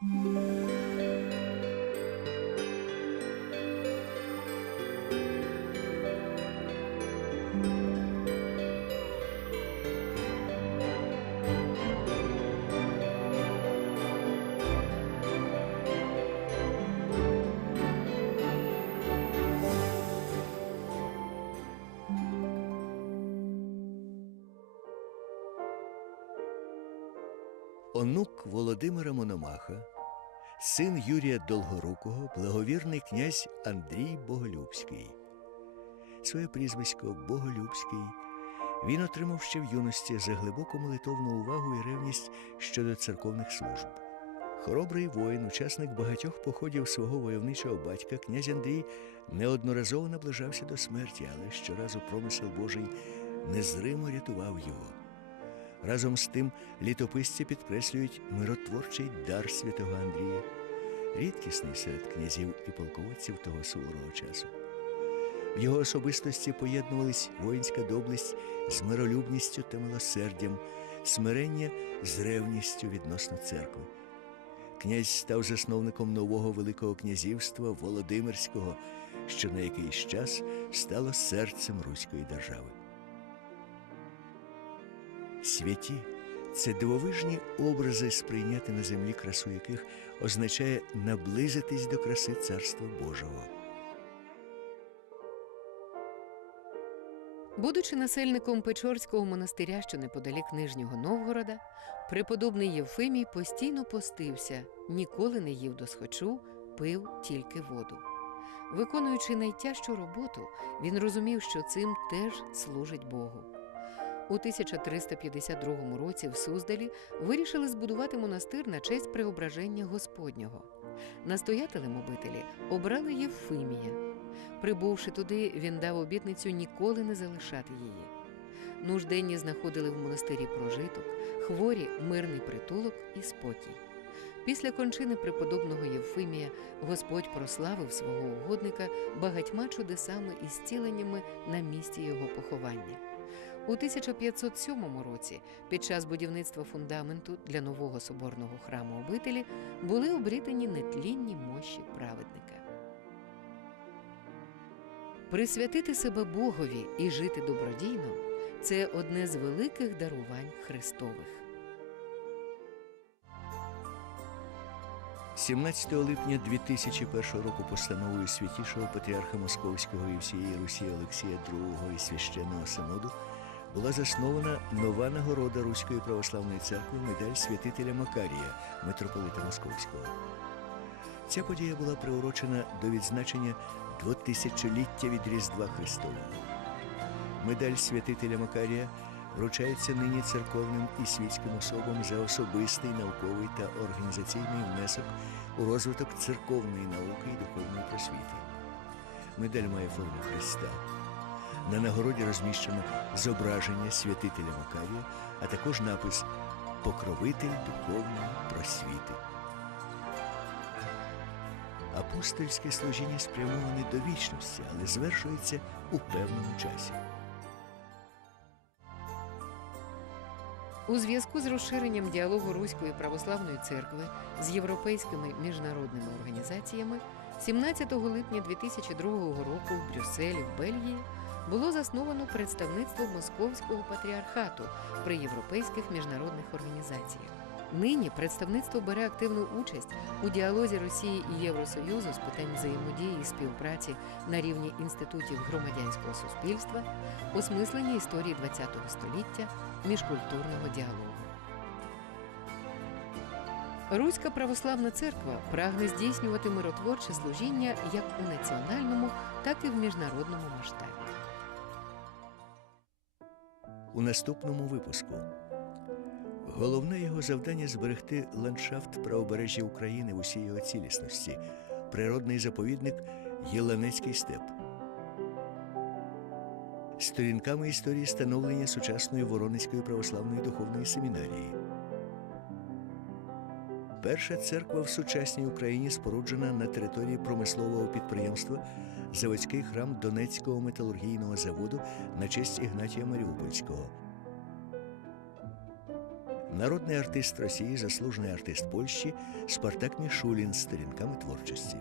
Música Онук Володимира Мономаха, син Юрія Долгорукого, благовірний князь Андрій Боголюбський. Своє прізвисько Боголюбський він отримав ще в юності за глибоку молитовну увагу і ревність щодо церковних служб. Хоробрий воїн, учасник багатьох походів свого войовничого батька, князь Андрій неодноразово наближався до смерті, але щоразу промисел Божий незримо рятував його. Разом з тим літописці підкреслюють миротворчий дар святого Андрія, рідкісний серед князів і полководців того суворого часу. В його особистості поєднувались воїнська доблесть з миролюбністю та милосердям, смирення з ревністю відносно церкви. Князь став засновником нового Великого князівства Володимирського, що на якийсь час стало серцем Руської держави. Святі це дивовижні образи, сприйняти на землі красу яких означає наблизитись до краси Царства Божого. Будучи насельником Печорського монастиря, що неподалік Нижнього Новгорода, преподобний Євфимій постійно постився, ніколи не їв досхочу, пив тільки воду. Виконуючи найтяжчу роботу, він розумів, що цим теж служить Богу. У 1352 році в Суздалі вирішили збудувати монастир на честь преображення Господнього. Настоятелем обителі обрали Євфимія. Прибувши туди, він дав обітницю ніколи не залишати її. Нужденні знаходили в монастирі прожиток, хворі мирний притулок і спокій. Після кончини преподобного Євфимія Господь прославив свого угодника багатьма чудесами і зціленнями на місці його поховання. У 1507 році, під час будівництва фундаменту для нового соборного храму обителі, були обрітані нетлінні мощі праведника. Присвятити себе Богові і жити добродійно це одне з великих дарувань Христових. 17 липня 2001 року постановою святішого патріарха Московського і всієї Русі Олексія II і священного синоду була заснована нова нагорода Руської православної церкви медаль святителя Макарія, митрополита Московського. Ця подія була приурочена до відзначення двотисячоліття від Різдва Христового. Медаль святителя Макарія вручається нині церковним і світським особам за особистий науковий та організаційний внесок у розвиток церковної науки і духовної просвіти. Медаль має форму Христа. На нагороді розміщено зображення святителя Макарія, а також напис Покровитель духовної просвіти. Апостольське служіння спрямоване до вічності, але звершується у певному часі. У зв'язку з розширенням діалогу Руської православної церкви з європейськими міжнародними організаціями 17 липня 2002 року в Брюсселі, в Бельгії, було засновано представництво Московського патріархату при європейських міжнародних організаціях. Нині представництво бере активну участь у діалозі Росії і Євросоюзу з питань взаємодії і співпраці на рівні інститутів громадянського суспільства, осмислення історії ХХ століття, міжкультурного діалогу. Руська православна церква прагне здійснювати миротворче служіння як у національному, так і в міжнародному масштабі. У наступному випуску головне його завдання зберегти ландшафт правобережжя України в усій його цілісності, природний заповідник Єланецький степ. Сторінками історії становлення сучасної Воронецької православної духовної семінарії. Перша церква в сучасній Україні споруджена на території промислового підприємства Заводський храм Донецького металургійного заводу на честь Ігнатія Маріупольського. народний артист Росії, заслужений артист Польщі Спартак Мішулін з сторінками творчості.